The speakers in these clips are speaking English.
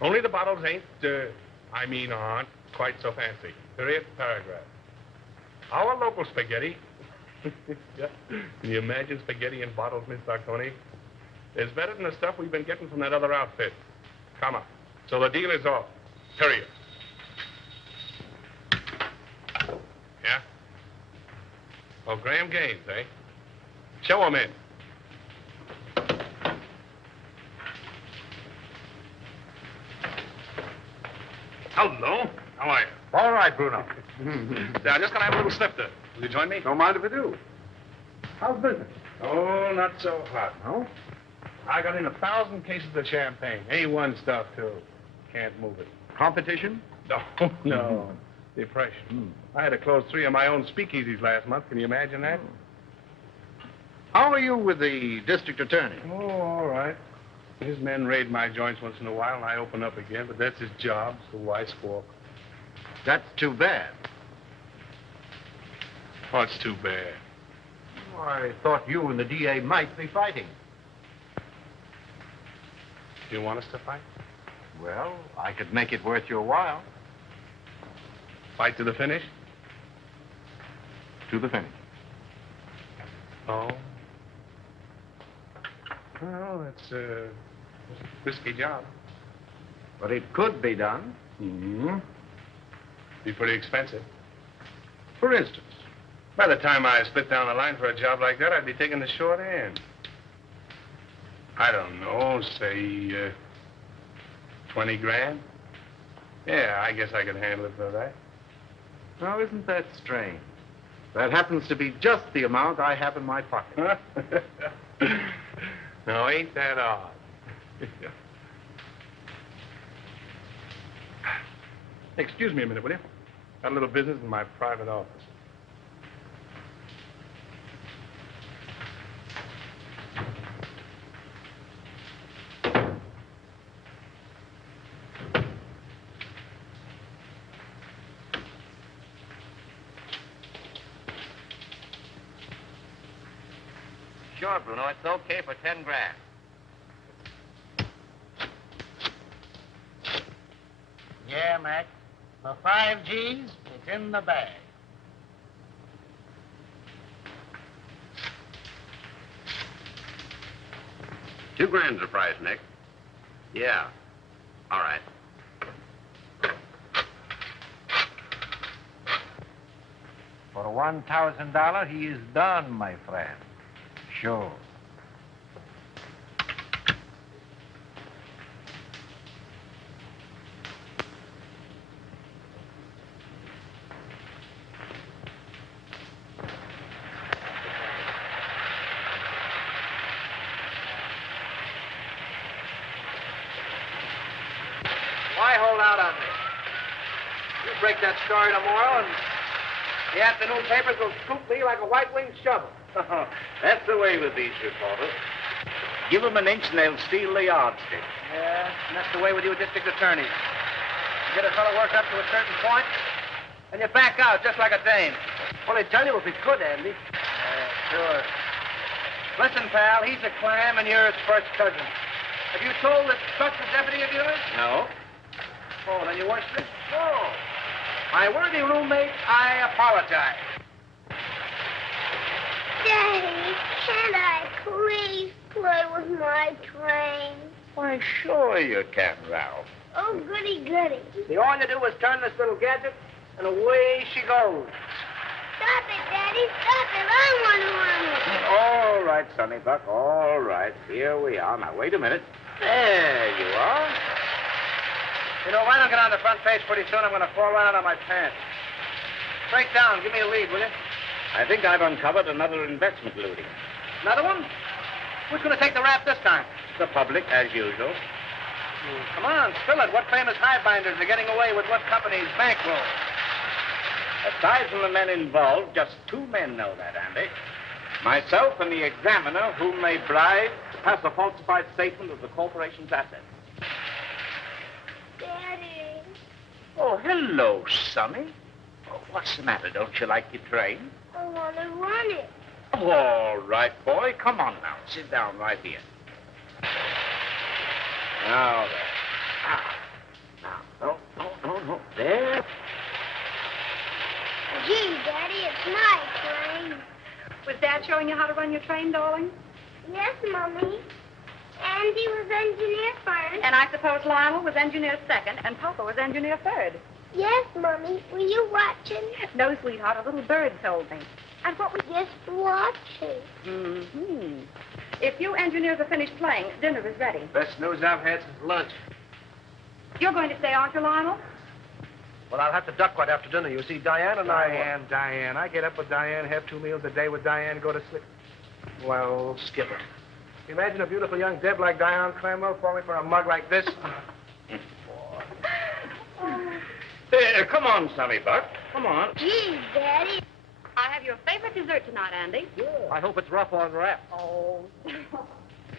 Only the bottles ain't, aren't quite so fancy. Period, paragraph. Our local spaghetti. Yeah. Can you imagine spaghetti in bottles, Miss Sarconi? It's better than the stuff we've been getting from that other outfit. Come on. So the deal is off. Period. Yeah? Oh, Graham Gaines, eh? Show him in. Hello. How are you? All right, Bruno. Now, just gonna have a little snifter. Will you join me? Don't mind if I do. How's business? Oh, not so hot. No? I got in 1,000 cases of champagne. A1 stuff, too. Can't move it. Competition? No, no. Depression. I had to close 3 of my own speakeasies last month. Can you imagine that? How are you with the district attorney? Oh, all right. His men raid my joints once in a while, and I open up again, but that's his job, so why squawk? That's too bad. What's too bad? I thought you and the DA might be fighting. Do you want us to fight? Well, I could make it worth your while. Fight to the finish? To the finish. Oh. Well, it's a risky job. But it could be done. Mm-hmm. Be pretty expensive. For instance? By the time I split down the line for a job like that, I'd be taking the short end. I don't know, say, 20 grand? Yeah, I guess I could handle it for that. Now, isn't that strange? That happens to be just the amount I have in my pocket. No, ain't that odd? Excuse me a minute, will you? Got a little business in my private office. Sure, Bruno, it's okay for 10 grand. Yeah, Mac. For 5 G's, it's in the bag. $2 grand's the price, Nick. Yeah. All right. For $1,000, he is done, my friend. Sure. Why hold out on me? You break that story tomorrow, and the afternoon papers will scoop me like a white-winged shovel. That's the way with these reporters. Give them an inch and they'll steal the yardstick. Yeah, and that's the way with you district attorneys. You get a fellow worked up to a certain point, and you back out just like a dame. Well, they tell you if he could, Andy. Yeah, sure. Listen, pal, he's a clam and you're his first cousin. Have you told that Buck's a deputy of yours? No. Oh, then you weren't sick? No. My worthy roommate, I apologize. Daddy, can I please play with my train? Why, sure you can, Ralph. Oh, goody, goody. See, all you do is turn this little gadget, and away she goes. Stop it, Daddy, stop it. I want to run it. All right, Sonny Buck, all right. Here we are. Now, wait a minute. There you are. You know, if I don't get on the front page pretty soon, I'm going to fall right out of my pants. Break down. Give me a lead, will you? I think I've uncovered another investment looting. Another one? Who's going to take the rap this time? The public, as usual. Come on, spill it. What famous highbinders are getting away with what company's bankroll? Aside from the men involved, just 2 men know that, Andy. Myself and the examiner, whom they bribed to pass a falsified statement of the corporation's assets. Daddy. Oh, hello, Sonny. Oh, what's the matter? Don't you like your train? I want to run it. All right, boy. Come on now. Sit down right here. Now then. no. There. Gee, Daddy, it's my train. Was Dad showing you how to run your train, darling? Yes, Mommy. Andy was engineer first. And I suppose Lionel was engineer second, and Papa was engineer third. Yes, Mommy. Were you watching? No, sweetheart, a little bird told me. And what was... Just watching. Mm-hmm. If you engineers are finished playing, dinner is ready. Best news I've had since lunch. You're going to stay, aren't you, Lionel? Well, I'll have to duck right after dinner. You see, Diane and Diane. I get up with Diane, have 2 meals a day with Diane, go to sleep. Well, Skipper. Imagine a beautiful young Deb like Diane Cranwell for me for a mug like this. Come on, Sonny Buck. Come on. Gee, Daddy. I have your favorite dessert tonight, Andy. Yeah. I hope it's rough on wrap. Oh.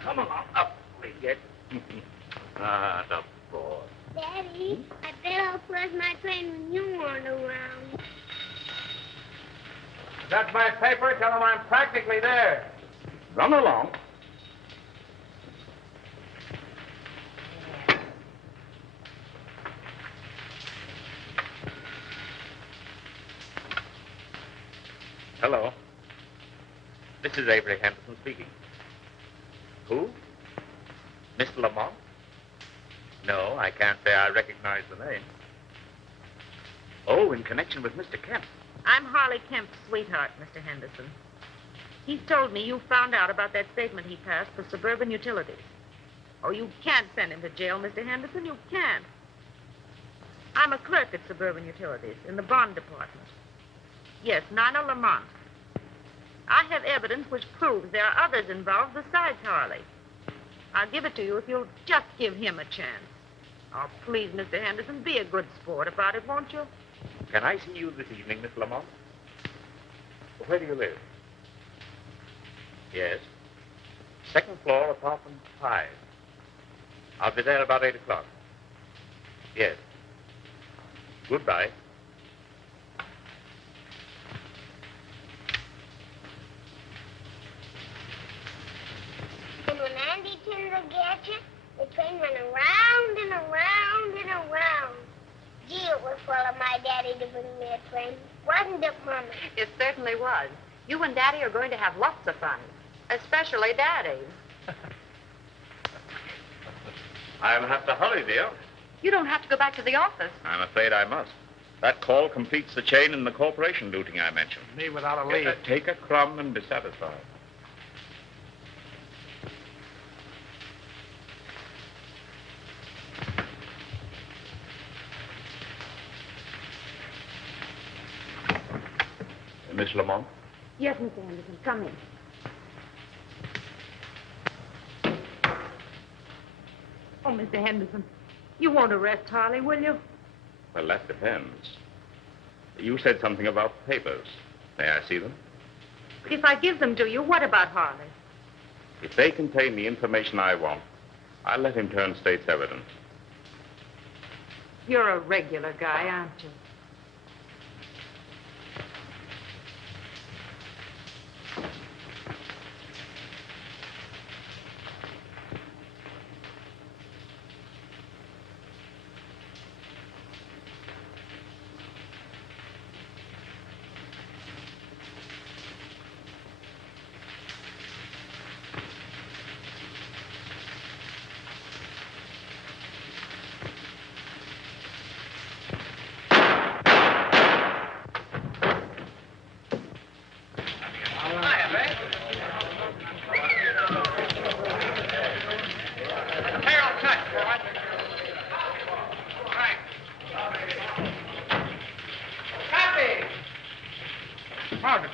Come on, up we get. Ah, the boy. Daddy, I bet I'll flush my train when you aren't around. That's my paper. Tell them I'm practically there. Run along. Hello. This is Avery Henderson speaking. Who? Mr. Lamont? No, I can't say I recognize the name. Oh, in connection with Mr. Kemp. I'm Harley Kemp's sweetheart, Mr. Henderson. He's told me you found out about that statement he passed for Suburban Utilities. Oh, you can't send him to jail, Mr. Henderson. You can't. I'm a clerk at Suburban Utilities in the bond department. Yes, Nina Lamont. I have evidence which proves there are others involved besides Harley. I'll give it to you if you'll just give him a chance. Oh, please, Mr. Henderson, be a good sport about it, won't you? Can I see you this evening, Miss Lamont? Where do you live? Yes. Second floor, apartment 5. I'll be there about 8 o'clock. Yes. Goodbye. And when Andy turned the gadget, the train went around and around and around. Gee, it was full of my daddy to bring me a train. Wasn't it, Mommy? It certainly was. You and Daddy are going to have lots of fun, especially Daddy. I'll have to hurry, dear. You don't have to go back to the office. I'm afraid I must. That call completes the chain in the corporation looting I mentioned. Me without a lead. Take a crumb and be satisfied. Miss Lamont? Yes, Mr. Henderson, come in. Oh, Mr. Henderson, you won't arrest Harley, will you? Well, that depends. You said something about papers. May I see them? But if I give them to you, what about Harley? If they contain the information I want, I'll let him turn state's evidence. You're a regular guy, aren't you?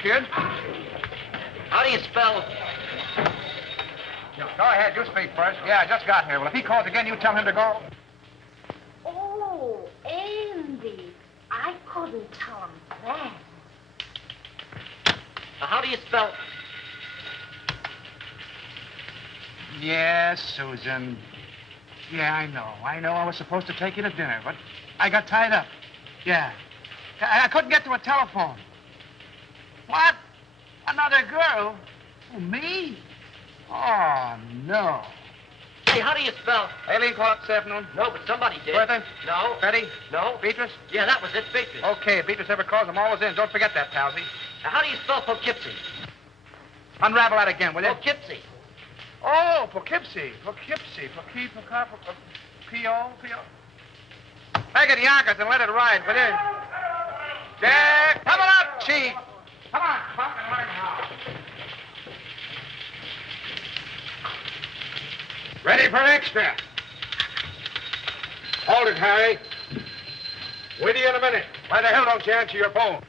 Kid? How do you spell? Go ahead, you speak first. Yeah, I just got here. Well, if he calls again, you tell him to go. Oh, Andy. I couldn't tell him that. How do you spell? Yes, Susan. Yeah, I know. I was supposed to take you to dinner, but I got tied up. Yeah. I couldn't get to a telephone. What? Another girl? Oh, me? Oh, no. Hey, how do you spell? Aileen called up this afternoon. No, but somebody did. Bertha? No. Betty? No. Beatrice? Yeah, that was it, Beatrice. Okay, if Beatrice ever calls, I'm always in. Don't forget that, Palsy. Now, how do you spell Poughkeepsie? Unravel that again, will you? Poughkeepsie. Oh, Poughkeepsie. Poughkeepsie. P-O. Take it, Yonkers, and let it ride, will you? Jack, come on up, Chief. Come on, Buck, and learn how. Ready for extra. Hold it, Harry. With you in a minute. Why the hell don't you answer your phone?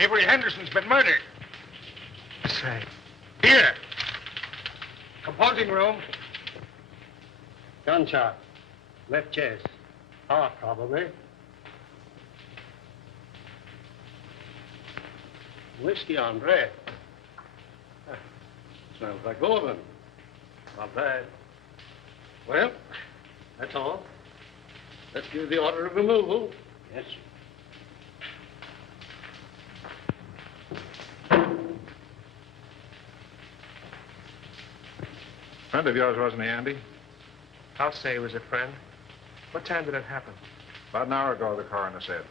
Avery Henderson's been murdered. Say. Here. Composing room. Gunshot. Left chest. Heart, probably. Whiskey on breath. Smells like Evelyn. Not bad. Well, that's all. Let's give the order of removal. Yes, sir. Friend of yours, wasn't he, Andy? I'll say he was a friend. What time did it happen? About an hour ago, the coroner said.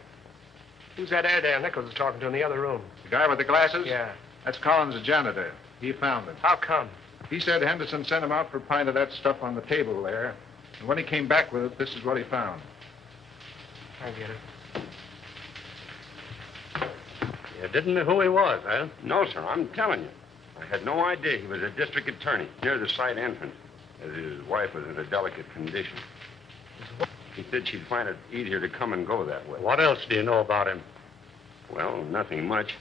Who's that Airedale Nichols was talking to in the other room? The guy with the glasses? Yeah. That's Collins, the janitor. He found him. How come? He said Henderson sent him out for a pint of that stuff on the table there. And when he came back with it, this is what he found. I get it. You didn't know who he was, huh? No, sir, I'm telling you. I had no idea he was a district attorney near the side entrance, as his wife was in a delicate condition. He said she'd find it easier to come and go that way. What else do you know about him? Well, nothing much.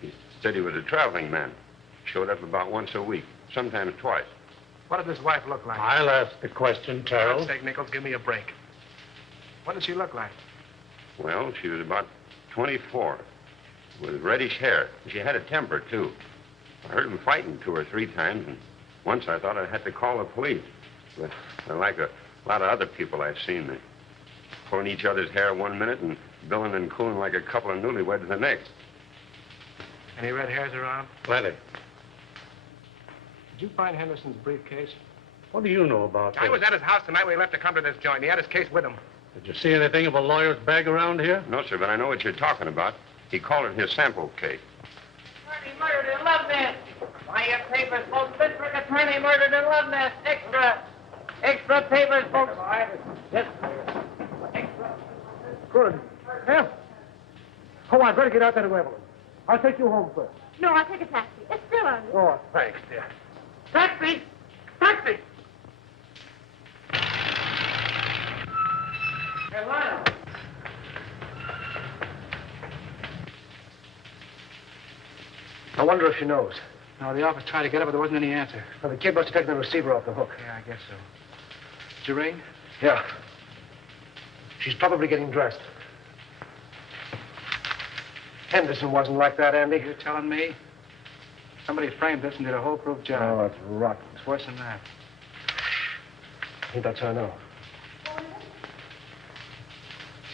He said he was a traveling man. Showed up about once a week, sometimes twice. What did his wife look like? I'll ask the question, For Terrell. God's sake, Nichols, give me a break. What did she look like? Well, she was about 24, with reddish hair. She had a temper, too. I heard them fighting 2 or 3 times, and once I thought I had to call the police. But like a lot of other people I've seen, they pulling each other's hair one minute and billing and cooling like a couple of newlyweds the next. Any red hairs around? Plenty. Did you find Henderson's briefcase? What do you know about I this? was at his house the night we left to come to this joint. He had his case with him. Did you see anything of a lawyer's bag around here? No, sir, but I know what you're talking about. He called it his sample case. Attorney murdered in Love Nest. Buy your papers, folks. District attorney murdered in Love Nest. Extra. Extra papers, folks. Yes. Extra. Good. Yeah. Come on, better get out there to Evelyn. I'll take you home first. No, I'll take a taxi. It's still on. Oh, thanks, dear. Taxi. Taxi. Hey, Lionel. I wonder if she knows. No, the office tried to get her, but there wasn't any answer. Well, the kid must have taken the receiver off the hook. Yeah, I guess so. Did you ring? Yeah. She's probably getting dressed. Henderson wasn't like that, Andy. You're telling me? Somebody framed this and did a whole-proof job. Oh, that's rotten. It's worse than that. I think that's how I know.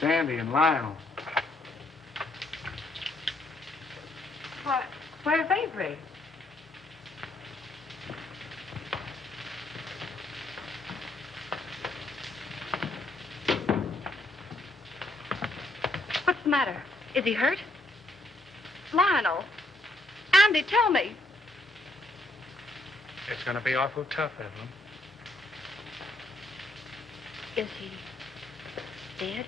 Sandy and Lionel. What? Where's Avery? What's the matter? Is he hurt? Lionel. Andy, tell me. It's going to be awful tough, Evelyn. Is he dead?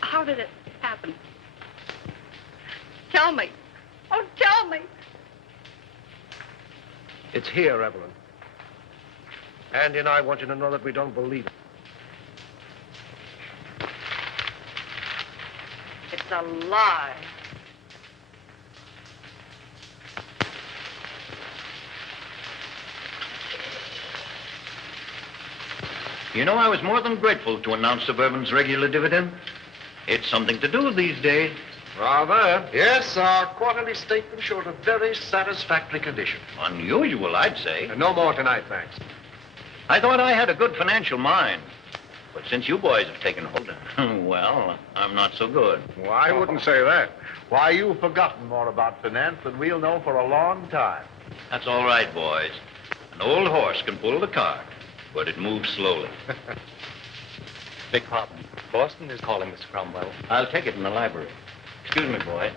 How did it happen? Tell me. Oh, tell me. It's here, Evelyn. Andy and I want you to know that we don't believe it. It's a lie. You know, I was more than grateful to announce Suburban's regular dividend. It's something to do these days. Rather. Yes, our quarterly statement showed a very satisfactory condition. Unusual, I'd say. No more tonight, thanks. I thought I had a good financial mind. But since you boys have taken hold, well, I'm not so good. Well, I wouldn't say that. Why, you've forgotten more about finance than we'll know for a long time. That's all right, boys. An old horse can pull the cart, but it moves slowly. Beg pardon. Boston is calling, Mr. Cromwell. I'll take it in the library. Excuse me, boy.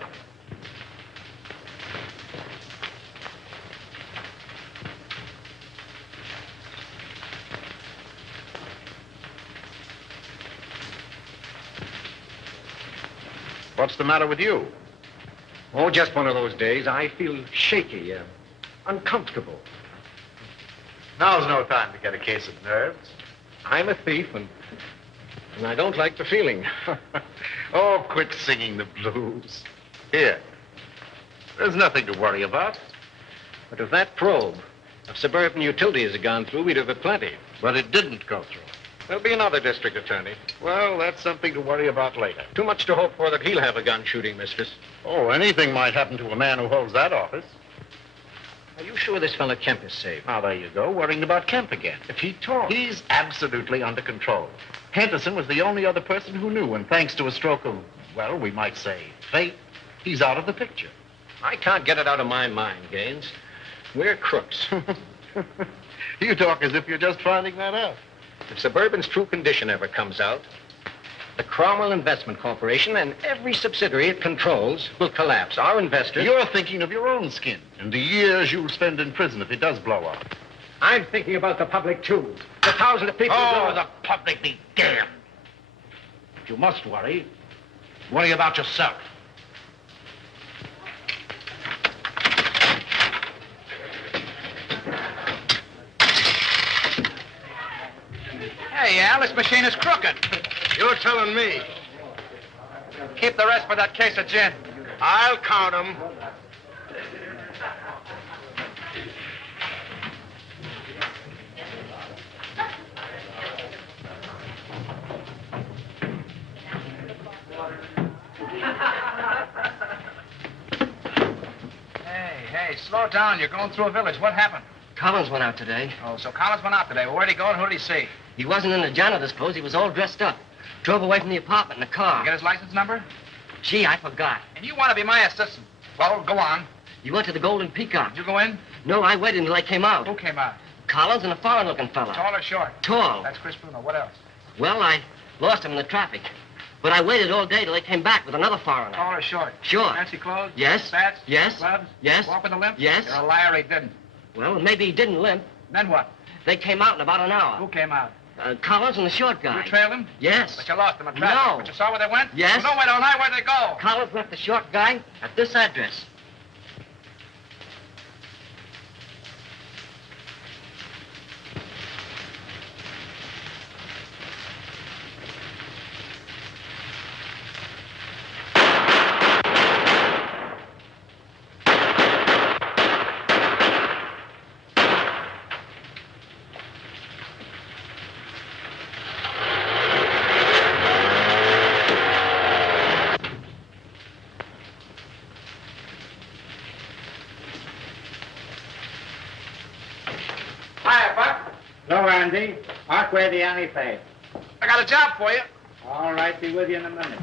What's the matter with you? Oh, just one of those days. I feel shaky, uncomfortable. Now's no time to get a case of nerves. I'm a thief, and I don't like the feeling. Oh, quit singing the blues. Here. There's nothing to worry about. But if that probe of suburban utilities had gone through, we'd have had plenty. But it didn't go through. There'll be another district attorney. Well, that's something to worry about later. Too much to hope for that he'll have a gun shooting mistress. Oh, anything might happen to a man who holds that office. Are you sure this fellow Kemp is safe? Now, there you go, worrying about Kemp again. If he talks. He's absolutely under control. Henderson was the only other person who knew, and thanks to a stroke of, well, we might say, fate, he's out of the picture. I can't get it out of my mind, Gaines. We're crooks. You talk as if you're just finding that out. If Suburban's true condition ever comes out, the Cromwell Investment Corporation and every subsidiary it controls will collapse. Our investors... You're thinking of your own skin and the years you'll spend in prison if it does blow up. I'm thinking about the public, too. The thousands of people... Oh, the public be damned. If you must worry about yourself. Hey, Al, this machine is crooked. You're telling me. Keep the rest for that case of gin. I'll count them. Hey, slow down. You're going through a village. What happened? Collins went out today. Oh, so Collins went out today. Well, where'd he go and who did he see? He wasn't in the janitor's clothes. He was all dressed up. Drove away from the apartment in a car. You get his license number? Gee, I forgot. And you want to be my assistant. Well, go on. He went to the Golden Peacock. Did you go in? No, I waited until I came out. Who came out? Collins and a foreign-looking fella. Tall or short? Tall. That's Chris Bruno. What else? Well, I lost him in the traffic. But I waited all day till they came back with another foreigner. Tall or short? Short. Fancy clothes? Yes. Spats? Yes. Gloves? Yes. Walk with a limp? Yes. You're a liar, he didn't. Well, maybe he didn't limp. Then what? They came out in about an hour. Who came out? Collins and the short guy. You trailed him? Yes. But you lost him in traffic. No. But you saw where they went? Yes. Well, no, wait all night. Where'd they go? Collins left the short guy at this address. Hello, Andy. Mark where the alley pays. I got a job for you. All right, be with you in a minute.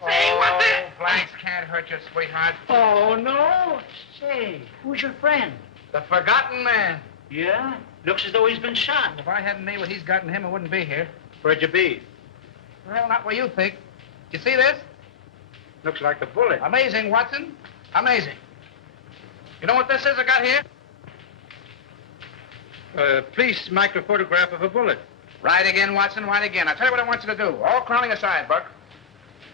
Hey, what the? Blanks can't hurt you, sweetheart. Oh, no. Say, who's your friend? The forgotten man. Yeah? Looks as though he's been shot. If I hadn't made what he's got in him, I wouldn't be here. Where'd you be? Well, not where you think. You see this? Looks like a bullet. Amazing, Watson. Amazing. You know what this is I got here? Police microphotograph of a bullet. Right again, Watson, right again. I'll tell you what I want you to do. All clowning aside, Buck.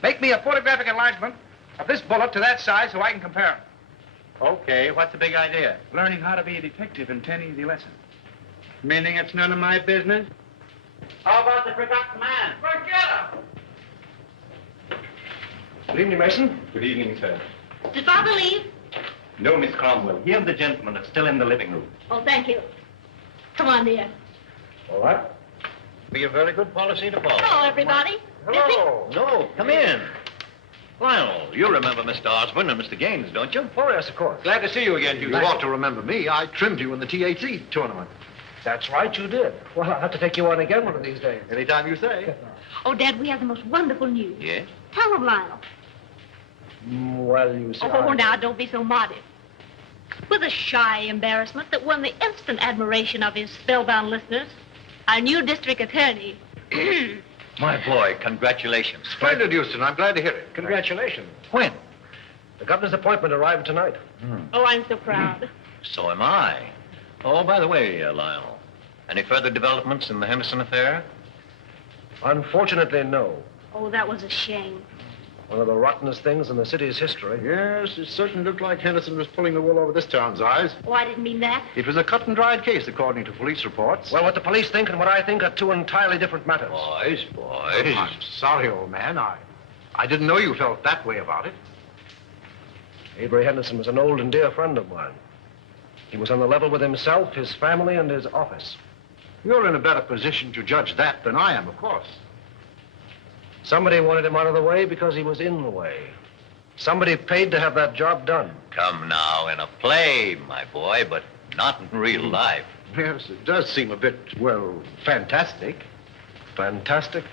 Make me a photographic enlargement of this bullet to that size so I can compare them. Okay, what's the big idea? Learning how to be a detective in 10 easy lessons. Meaning it's none of my business? How about the forgotten man? Forget him! Good evening, Mason. Good evening, sir. Did Father leave? No, Miss Cromwell. He and the gentleman are still in the living room. Oh, thank you. Come on, dear. All right. Be a very good policy to follow. Hello, everybody. Hello. No, come in. Lionel, you remember Mr. Osborne and Mr. Gaines, don't you? Oh, yes, of course. Glad to see you again, You Houston. ought to remember me. I trimmed you in the THC tournament. That's right, you did. Well, I'll have to take you on again one of these days. Anytime you say. Oh, Dad, we have the most wonderful news. Yes? Tell them, Lionel. Well, you see. Oh, now, don't be so modest. With a shy embarrassment that won the instant admiration of his spellbound listeners, our new district attorney. My boy, congratulations. Splendid, Houston. I'm glad to hear it. Congratulations. When? The governor's appointment arrived tonight. Oh, I'm so proud. So am I. Oh, by the way, Lionel, any further developments in the Henderson affair? Unfortunately, no. Oh, that was a shame. One of the rottenest things in the city's history. Yes, it certainly looked like Henderson was pulling the wool over this town's eyes. Oh, I didn't mean that. It was a cut-and-dried case, according to police reports. Well, what the police think and what I think are two entirely different matters. Boys. I'm sorry, old man. I didn't know you felt that way about it. Avery Henderson was an old and dear friend of mine. He was on the level with himself, his family, and his office. You're in a better position to judge that than I am, of course. Somebody wanted him out of the way because he was in the way. Somebody paid to have that job done. Come now, in a play, my boy, but not in real life. Yes, it does seem a bit, well, fantastic. Fantastic.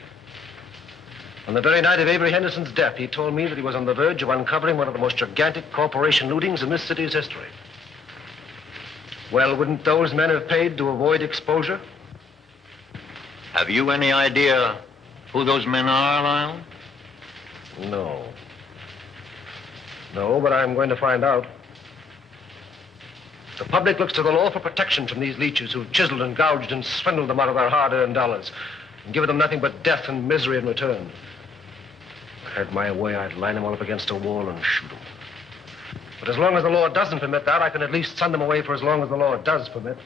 On the very night of Avery Henderson's death, he told me that he was on the verge of uncovering one of the most gigantic corporation lootings in this city's history. Well, wouldn't those men have paid to avoid exposure? Have you any idea who those men are, Lionel? No. No, but I'm going to find out. The public looks to the law for protection from these leeches who've chiseled and gouged and swindled them out of their hard-earned dollars and given them nothing but death and misery in return. If I had my way, I'd line them all up against a wall and shoot them. But as long as the law doesn't permit that, I can at least send them away for as long as the law does permit.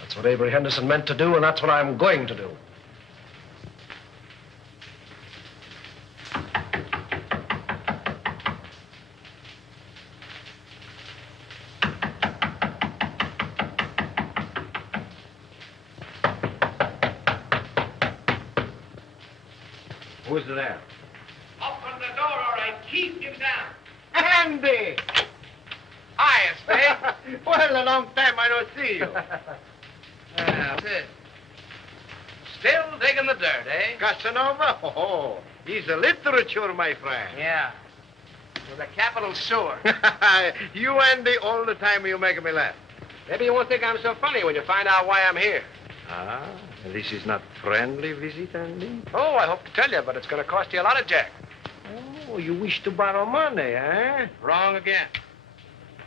That's what Avery Henderson meant to do, and that's what I'm going to do. Who's there? Open the door, all right. Keep him down. Andy! Hi, Spade. Well, a long time I don't see you. That's it. Still digging the dirt, eh? Casanova? Oh, he's a literature, my friend. Yeah. With a capital sewer. You, Andy, all the time you make me laugh. Maybe you won't think I'm so funny when you find out why I'm here. Ah, this is not friendly visit, Andy? Oh, I hope to tell you, but it's going to cost you a lot of jack. Oh, you wish to borrow money, eh? Wrong again.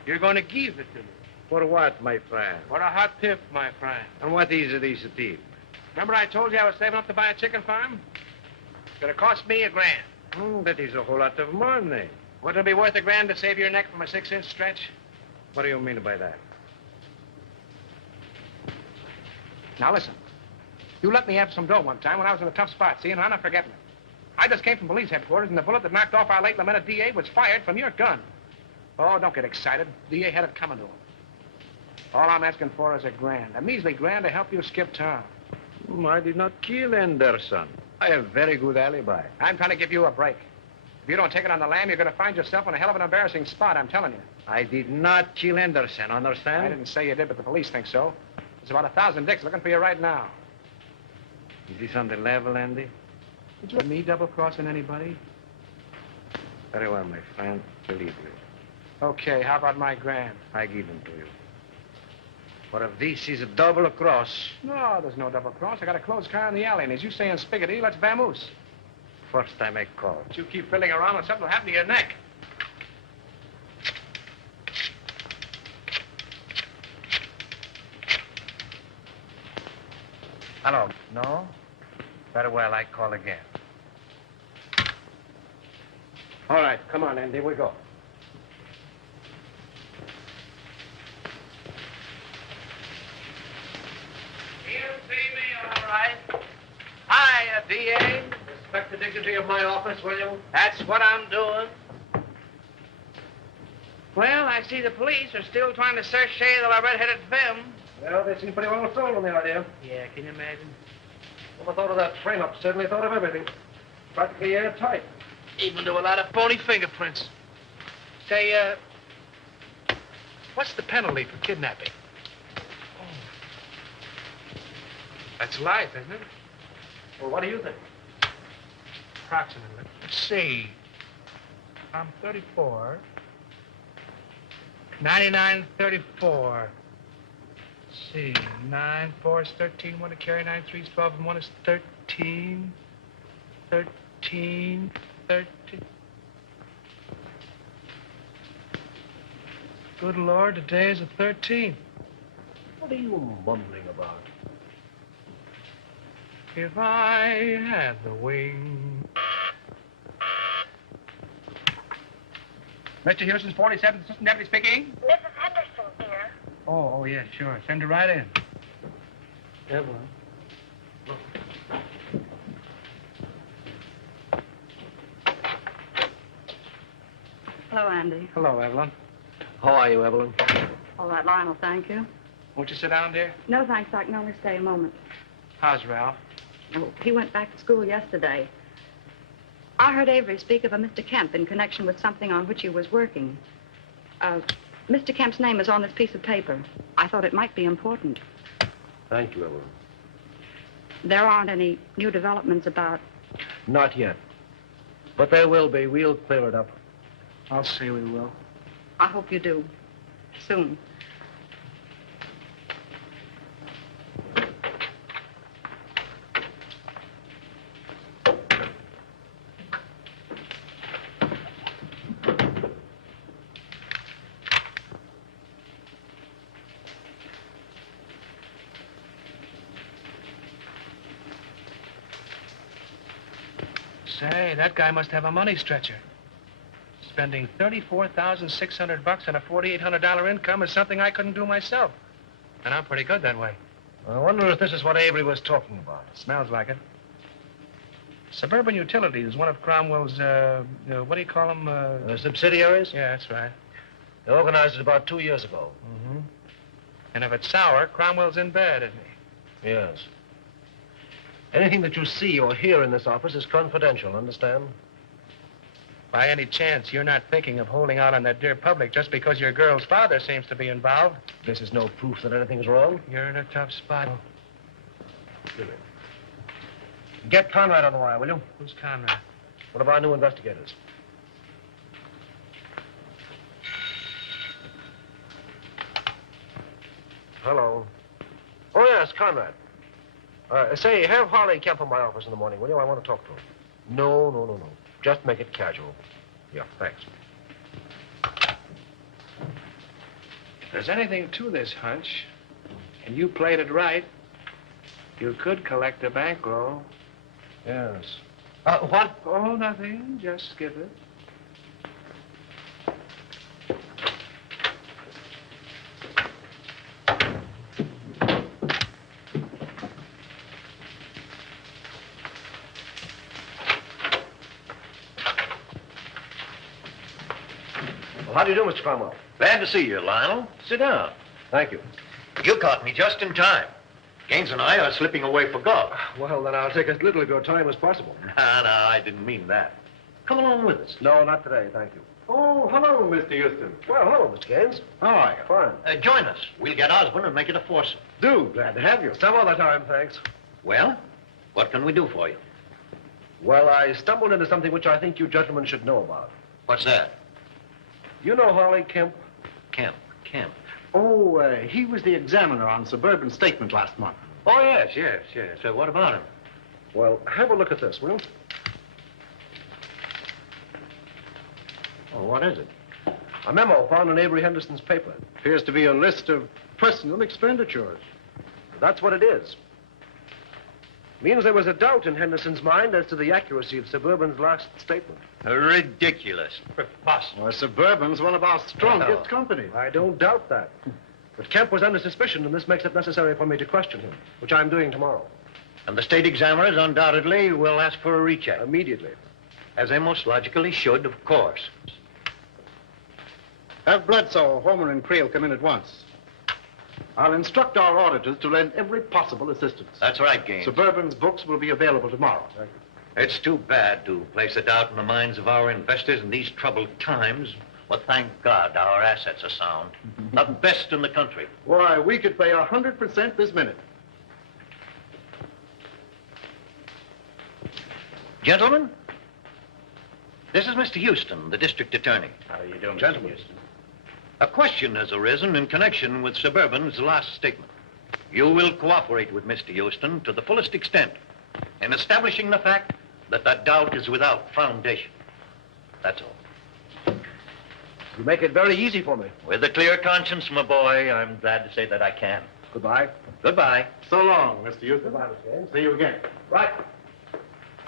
You're going to give it to me. For what, my friend? For a hot tip, my friend. And what is this tip? Remember I told you I was saving up to buy a chicken farm? It's going to cost me $1,000. Oh, that is a whole lot of money. Wouldn't it be worth $1,000 to save your neck from a 6-inch stretch? What do you mean by that? Now listen. You let me have some dough one time when I was in a tough spot, see, and I'm not forgetting it. I just came from police headquarters, and the bullet that knocked off our late lamented DA was fired from your gun. Oh, don't get excited. DA had it coming to him. All I'm asking for is $1,000. A measly $1,000 to help you skip town. I did not kill Anderson. I have very good alibi. I'm trying to give you a break. If you don't take it on the lam, you're going to find yourself in a hell of an embarrassing spot, I'm telling you. I did not kill Anderson, understand? I didn't say you did, but the police think so. There's about 1,000 dicks looking for you right now. Is this on the level, Andy? Did you let me double-crossing anybody? Very well, my friend. Believe you. Okay, how about my $1,000? I give them to you. For if this is a double cross, No, there's no double-cross. I got a closed car in the alley, and as you say in Spiggity, let's vamoose. first time I call. But you keep fiddling around and something will happen to your neck. Hello. No? Very well, I call again. All right, come on, Andy, we go. You see me, all right? Hiya, D.A. Respect the dignity of my office, will you? That's what I'm doing. Well, I see the police are still trying to search the red-headed femme. Well, they seem pretty well sold on the idea. Yeah, can you imagine? Never thought of that frame-up. Certainly thought of everything. Practically airtight. Even to a lot of phony fingerprints. Say, what's the penalty for kidnapping? Oh. That's life, isn't it? Well, what do you think? Approximately. Let's see. I'm 34. 99, 34. Let's see. 9, 4 is 13. 1 to carry 9, 3 is 12, and 1 is 13. 13. 13. Good Lord, today is the 13th. What are you mumbling about? If I had the wing. Mr. Houston's 47th Assistant Deputy speaking. Mrs. Henderson here. Oh, yeah, sure. Send her right in. Evelyn. Hello, Andy. Hello, Evelyn. How are you, Evelyn? All right, Lionel, thank you. Won't you sit down, dear? No, thanks. I can only stay a moment. How's Ralph? Oh, he went back to school yesterday. I heard Avery speak of a Mr. Kemp in connection with something on which he was working. Mr. Kemp's name is on this piece of paper. I thought it might be important. Thank you, Evelyn. There aren't any new developments about... Not yet. But there will be. We'll clear it up. I'll say we will. I hope you do. Soon. Say, that guy must have a money stretcher. Spending $34,600 on a $4,800 income is something I couldn't do myself. And I'm pretty good that way. I wonder if this is what Avery was talking about. Smells like it. Suburban Utilities is one of Cromwell's, what do you call them? Subsidiaries? Yeah, that's right. They organized it about 2 years ago. Mm-hmm. And if it's sour, Cromwell's in bed, isn't he? Yes. Anything that you see or hear in this office is confidential, understand? By any chance, you're not thinking of holding out on that dear public just because your girl's father seems to be involved? This is no proof that anything's wrong. You're in a tough spot. Get Conrad on the wire, will you? Who's Conrad? One of our new investigators. Hello. Oh, yes, Conrad. Say, have Harley Kemp in my office in the morning, will you? I want to talk to him. No. Just make it casual. Yeah, thanks. If there's anything to this hunch, and you played it right, you could collect a bankroll. Yes. What? Oh, nothing. Just skip it. How do you do, Mr. Cromwell? Glad to see you, Lionel. Sit down. Thank you. You caught me just in time. Gaines and I are slipping away for golf. Well, then I'll take as little of your time as possible. No, I didn't mean that. Come along with us. No, not today, thank you. Oh, hello, Mr. Houston. Well, hello, Mr. Gaines. How are you? Fine. Join us. We'll get Osborne and make it a foursome. Do. Glad to have you. Some other time, thanks. Well, what can we do for you? Well, I stumbled into something which I think you gentlemen should know about. What's that? You know Harley Kemp? Kemp. Oh, he was the examiner on Suburban Statement last month. Oh, yes. So what about him? Well, have a look at this, will you? Oh, what is it? A memo found in Avery Henderson's paper. Appears to be a list of personal expenditures. That's what it is. Means there was a doubt in Henderson's mind as to the accuracy of Suburban's last statement. Ridiculous. Preposterous. Well, Suburban's one of our strongest companies. I don't doubt that. But Kemp was under suspicion, and this makes it necessary for me to question him, which I'm doing tomorrow. And the state examiners undoubtedly will ask for a recheck. Immediately. As they most logically should, of course. Have Bledsoe, Homer, and Creel come in at once. I'll instruct our auditors to lend every possible assistance. That's right, Gaines. Suburban's books will be available tomorrow. Thank It's too bad to place a doubt in the minds of our investors in these troubled times. But thank God our assets are sound. The best in the country. Why, we could pay 100% this minute. Gentlemen, this is Mr. Houston, the district attorney. How are you doing, Gentlemen. Mr. Houston? A question has arisen in connection with Suburban's last statement. You will cooperate with Mr. Houston to the fullest extent in establishing the fact that the doubt is without foundation. That's all. You make it very easy for me. With a clear conscience, my boy, I'm glad to say that I can. Goodbye. Goodbye. So long, Mr. Houston. Goodbye, Mr. Haynes. See you again. Right.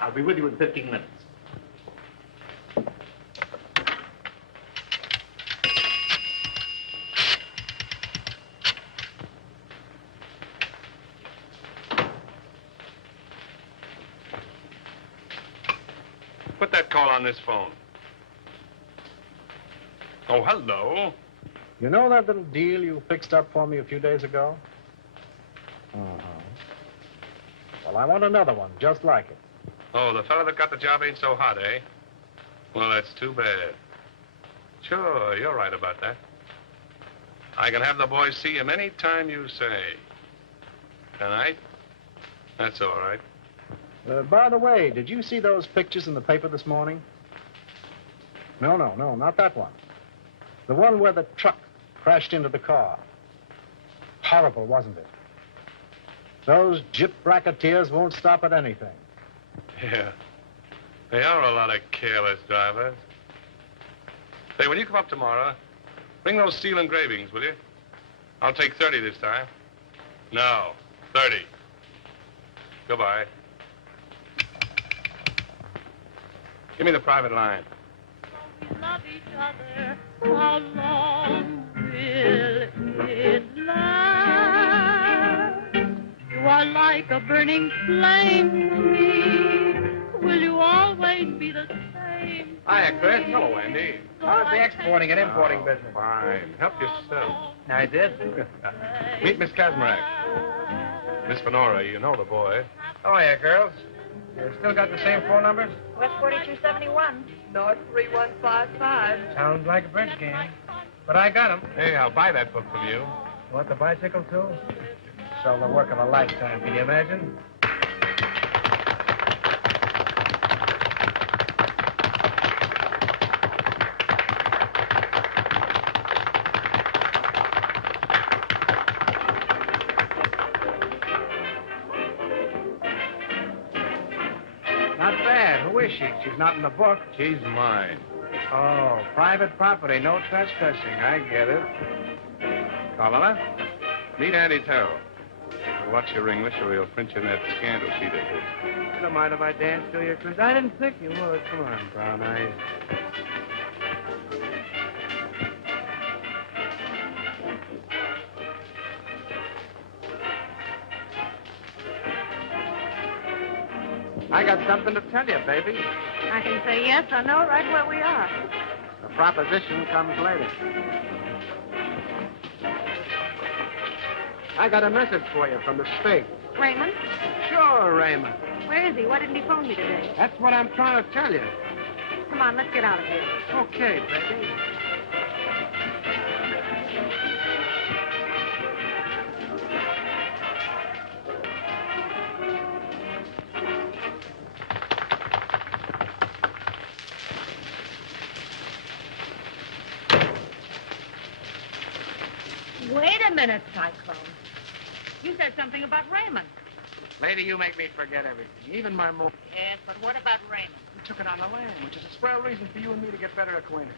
I'll be with you in 15 minutes. Put that call on this phone. Oh, hello. You know that little deal you fixed up for me a few days ago? Uh-huh. Well, I want another one just like it. Oh, the fellow that got the job ain't so hot, eh? Well, that's too bad. Sure, you're right about that. I can have the boys see him any time you say. Tonight? That's all right. By the way, did you see those pictures in the paper this morning? No, not that one. The one where the truck crashed into the car. Horrible, wasn't it? Those gyp racketeers won't stop at anything. Yeah. They are a lot of careless drivers. Say, when you come up tomorrow, bring those steel engravings, will you? I'll take 30 this time. No, 30. Goodbye. Give me the private line. We love each other. How long will it last? You are like a burning flame to me. Will you always be the same? Hiya, Chris. Hello, Andy. How's the exporting and importing business? Fine. Help yourself. I did. Meet Miss Kazmarek. Miss Fenora, you know the boy. Oh, yeah, girls. You still got the same phone numbers? West 4271. North 3155. Sounds like a bridge game. But I got 'em. Hey, I'll buy that book from you. Want the bicycle, too? So the work of a lifetime, can you imagine? Not bad. Who is she? She's not in the book. She's mine. Oh, private property, no trespassing. I get it. Carmela, meet Andy Terrell. Watch your English or he'll print you in that scandal sheet of his. You don't mind if I dance to you, Chris? I didn't think you would. Come on, brown eyes. I got something to tell you, baby. I can say yes or no right where we are. The proposition comes later. I got a message for you from the state. Raymond? Sure, Raymond. Where is he? Why didn't he phone me today? That's what I'm trying to tell you. Come on, let's get out of here. Okay, baby. Wait a minute, Cyclone. You said something about Raymond. Lady, you make me forget everything, even my move. Yes, but what about Raymond? We took it on the land, which is a swell reason for you and me to get better acquainted.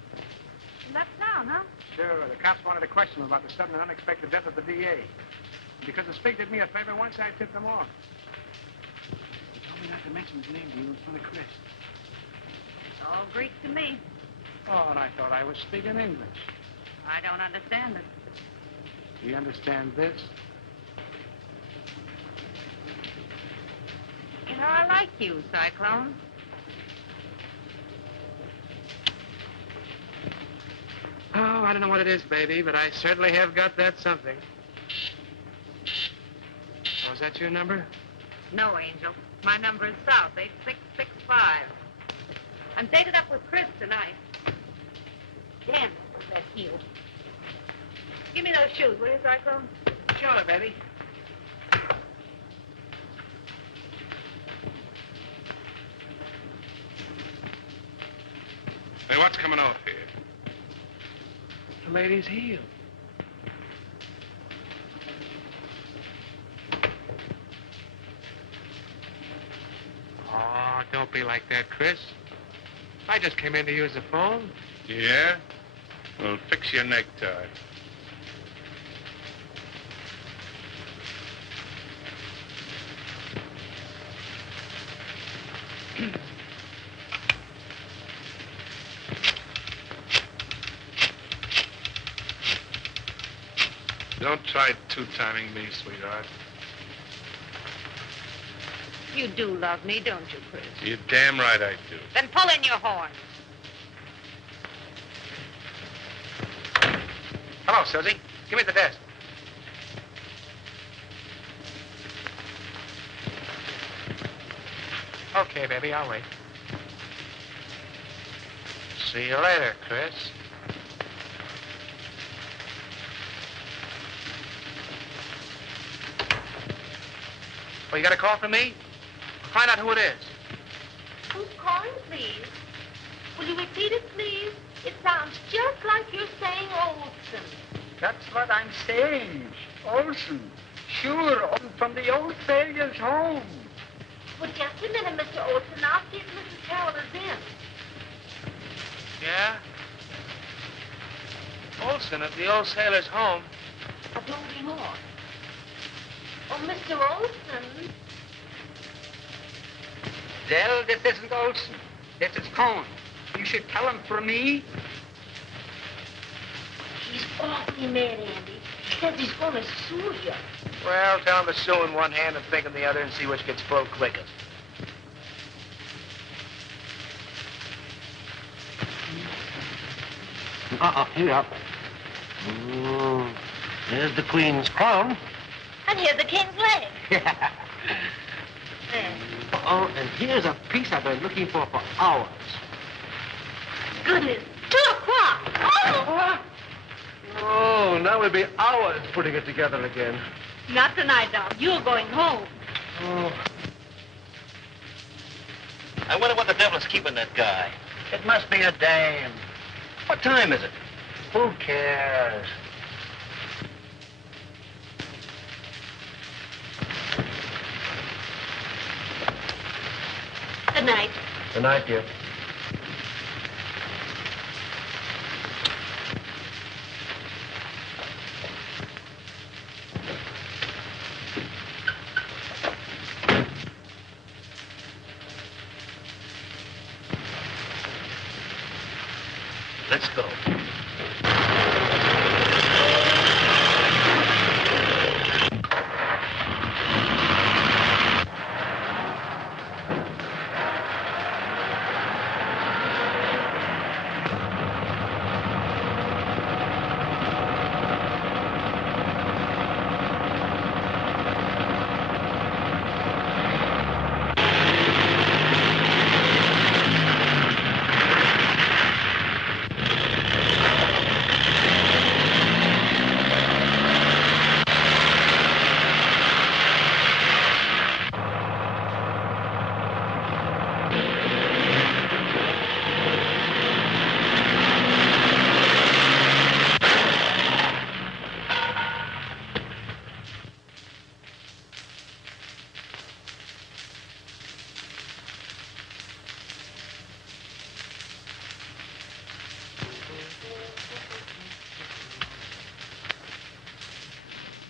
Left town, huh? Sure, the cops wanted to question him about the sudden and unexpected death of the DA. Because the Spig did me a favor once, I tipped him off. He told me not to mention his name to you in front of Chris. It's all Greek to me. Oh, and I thought I was speaking English. I don't understand it. Do you understand this? You know, I like you, Cyclone. Oh, I don't know what it is, baby, but I certainly have got that something. Oh, is that your number? No, Angel. My number is South 866 5. I'm dated up with Chris tonight. Damn, that heel. Give me those shoes, will you, Cyclone? Sure, baby. Hey, what's coming off here? The lady's heel. Oh, don't be like that, Chris. I just came in to use the phone. Yeah? Well, fix your necktie. Don't try two-timing me, sweetheart. You do love me, don't you, Chris? You're damn right I do. Then pull in your horn. Hello, Susie. Give me the desk. Okay, baby, I'll wait. See you later, Chris. Oh, you got a call from me? Find out who it is. Who's calling, please? Will you repeat it, please? It sounds just like you're saying Olson. That's what I'm saying. Olson. Sure, from the old sailor's home. Well, just a minute, Mr. Olson. I'll see if Mrs. Carroll is in. Yeah? Olson at the old sailor's home. A bloating horn. Oh, Mr. Olson. Well, this isn't Olson. This is Cohn. You should tell him for me. He's awfully mad, Andy. He says he's going to sue you. Well, tell him to sue in one hand and think in the other and see which gets full quickest. Here up. There's the Queen's crown. And here's the king's leg. Yeah. There. Oh, and here's a piece I've been looking for hours. Goodness, 2 o'clock. Oh! Oh, now we'll be hours putting it together again. Not tonight, Doc. You're going home. Oh. I wonder what the devil's keeping that guy. It must be a dame. What time is it? Who cares? Good night. Good night, dear. Let's go.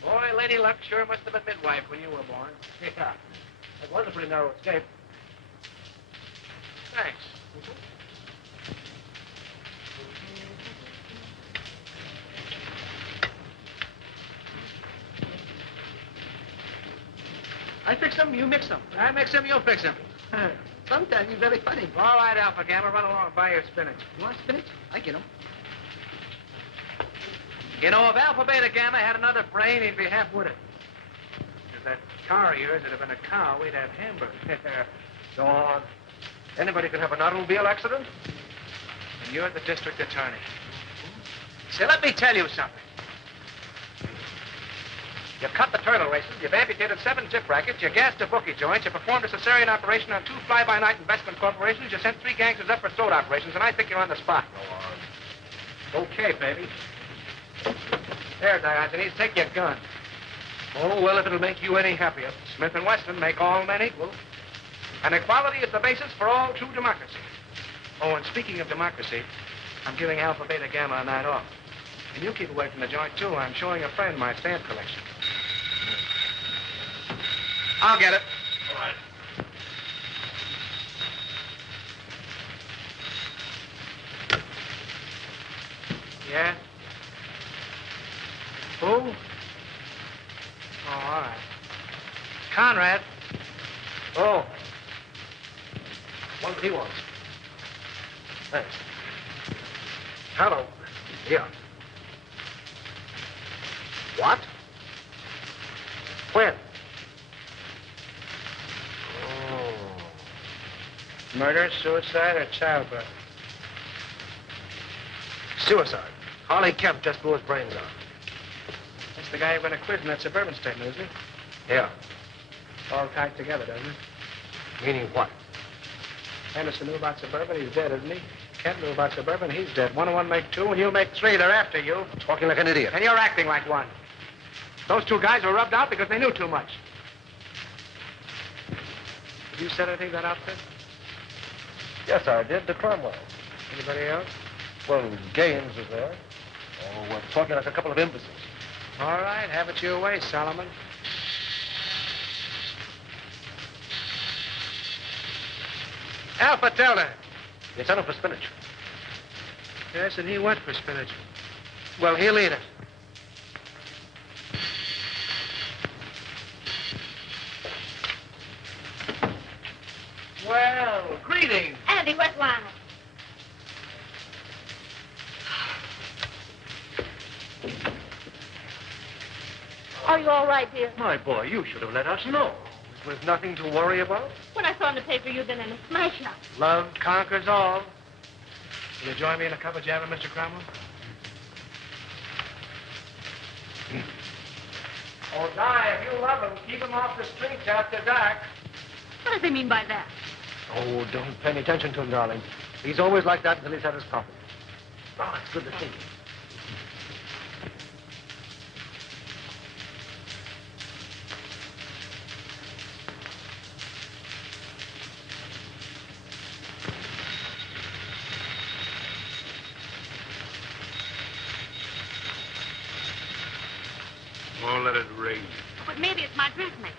Boy, Lady Luck sure must have been midwife when you were born. Yeah. That was a pretty narrow escape. Thanks. I fix them, you mix them. I mix them, you fix them. Sometimes you're very funny. All right, Alpha Gamma, run along and buy your spinach. You want spinach? I get 'em. You know, if Alpha Beta Gamma had another brain, he'd be half with it. If that car of yours had been a cow, we'd have hamburgers. Go on. Anybody can have an automobile accident. And you're the district attorney. Say, let me tell you something. You've cut the turtle races, you've amputated 7 zip rackets, you gassed a bookie joint, you performed a cesarean operation on 2 fly-by-night investment corporations, you sent 3 gangsters up for throat operations, and I think you're on the spot. Go on. Okay, baby. There, Diogenes, take your gun. Oh, well, if it'll make you any happier. Smith & Wesson make all men equal. And equality is the basis for all true democracy. Oh, and speaking of democracy, I'm giving Alpha, Beta, Gamma a night off. And you keep away from the joint, too. I'm showing a friend my stamp collection. I'll get it. All right. Yeah? Who? Oh, all right. Conrad. Oh. What he wants. Thanks. Hello. Yeah. What? When? Oh. Murder, suicide, or childbirth? Suicide. Harley Kemp just blew his brains out. That's the guy you're going to quiz in that suburban statement, isn't it? Yeah. All tied together, doesn't it? Meaning what? Henderson knew about suburban, he's dead, isn't he? Kent knew about suburban, he's dead. 1 and 1 make 2, and you make 3. They're after you. Talking like an idiot. And you're acting like one. Those 2 guys were rubbed out because they knew too much. Did you set anything to that outfit? Yes, I did. To Cromwell. Anybody else? Well, Gaines was there. Oh, we're talking like a couple of imbeciles. All right, have it your way, Solomon. Alpha Delta. You sent him for spinach. Yes, and he went for spinach. Well, he'll eat it. Well, greetings. Andy, where's Lionel? Are you all right, dear? My boy, you should have let us know. With nothing to worry about? When I saw in the paper you'd been in a smash-up. Love conquers all. Will you join me in a cup of java, Mr. Cromwell? Oh, Di, if you love him, keep him off the streets after dark. What does he mean by that? Oh, don't pay any attention to him, darling. He's always like that until he's had his coffee. Oh, it's good to see you. Oh, let it rain. But maybe it's my dressmaker.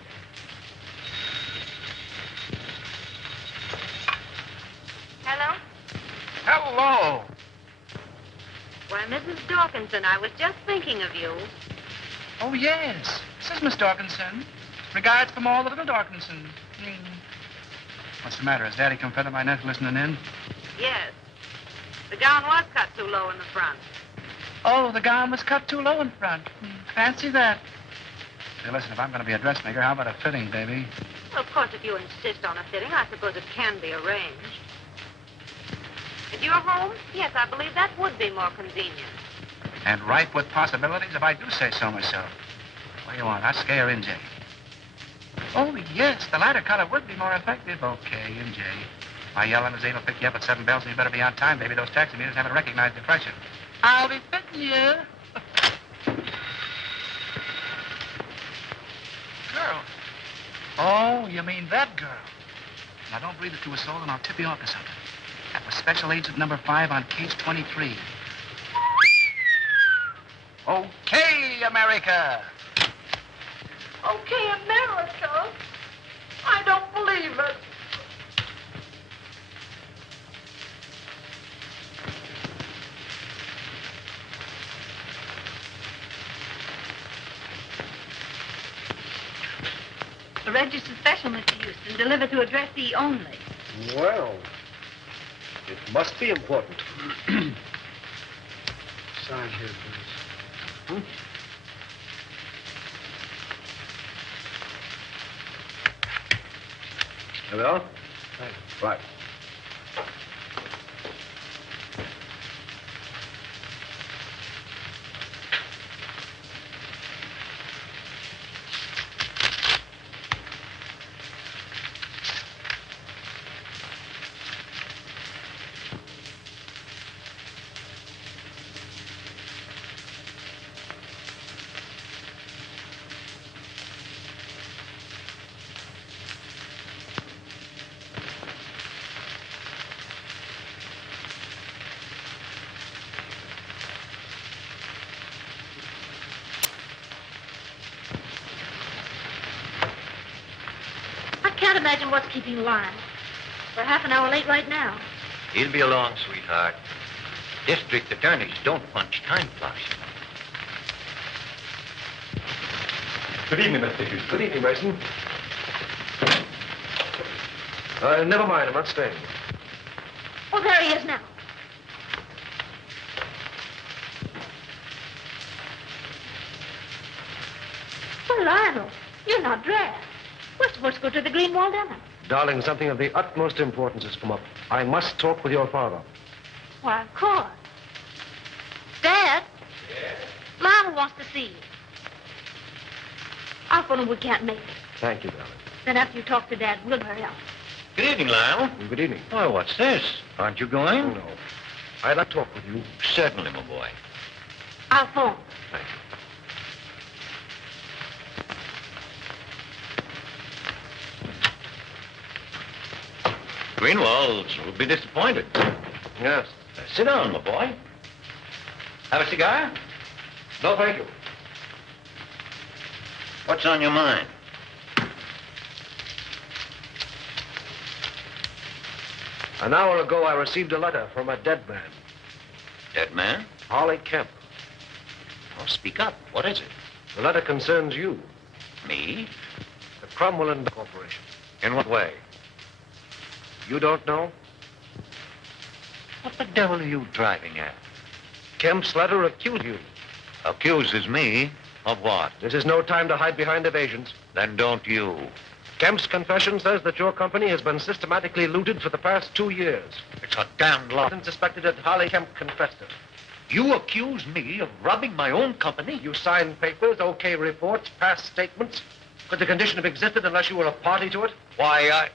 Hello? Hello. Why, Mrs. Dawkinson, I was just thinking of you. Oh, yes. This is Miss Dawkinson. Regards from all the little Dawkinsons. What's the matter? Has Daddy come fed up my nephew listening in? Yes. The gown was cut too low in the front. Oh, the gown was cut too low in front. Fancy that. Hey, listen, if I'm going to be a dressmaker, how about a fitting, baby? Well, of course, if you insist on a fitting, I suppose it can be arranged. If you're home, yes, I believe that would be more convenient. And ripe with possibilities, if I do say so myself. What do you want, Oscar or NJ? Oh, yes, the lighter color would be more effective. Okay, NJ. My yelling is able to pick you up at 7 bells, and you better be on time, baby. Those taxi meters haven't recognized the freshen. I'll be fitting you. Girl. Oh, you mean that girl. Now, don't breathe it to a soul, and I'll tip you off to something. That was Special Agent number 5 on case 23. Okay, America. Okay, America. I don't believe it. A registered special, Mr. Houston, delivered to address E only. Well, it must be important. Sign here, please. There we are. Thank Right. can't imagine what's keeping Lionel. We're half an hour late right now. He'll be along, sweetheart. District attorneys don't punch time clocks. Good evening, Mr. Houston. Good evening, Mason. Never mind, I'm not staying. Oh, there he is now. Well, Lionel, you're not dressed. We're supposed to go to the Greenwald dinner. Darling, something of the utmost importance has come up. I must talk with your father. Why, of course. Dad? Yes? Lionel wants to see you. I'll phone him we can't make it. Thank you, darling. Then after you talk to Dad, we'll hurry up. Good evening, Lionel. Good evening. Oh, what's this? Aren't you going? Oh, no. I'd like to talk with you. Certainly, my boy. I'll phone. Thank you. Greenwalds will be disappointed. Yes. Sit down, my boy. Have a cigar? No, thank you. What's on your mind? An hour ago, I received a letter from a dead man. Dead man? Harley Kemp. Oh, speak up. What is it? The letter concerns you. Me? The Cromwell Corporation. In what way? You don't know? What the devil are you driving at? Kemp's letter accused you. Accuses me of what? This is no time to hide behind evasions. Then don't you. Kemp's confession says that your company has been systematically looted for the past 2 years. It's a damned lie. Suspected that Harley Kemp confessed it. You accuse me of robbing my own company? You signed papers, okay reports, past statements. Could the condition have existed unless you were a party to it? Why,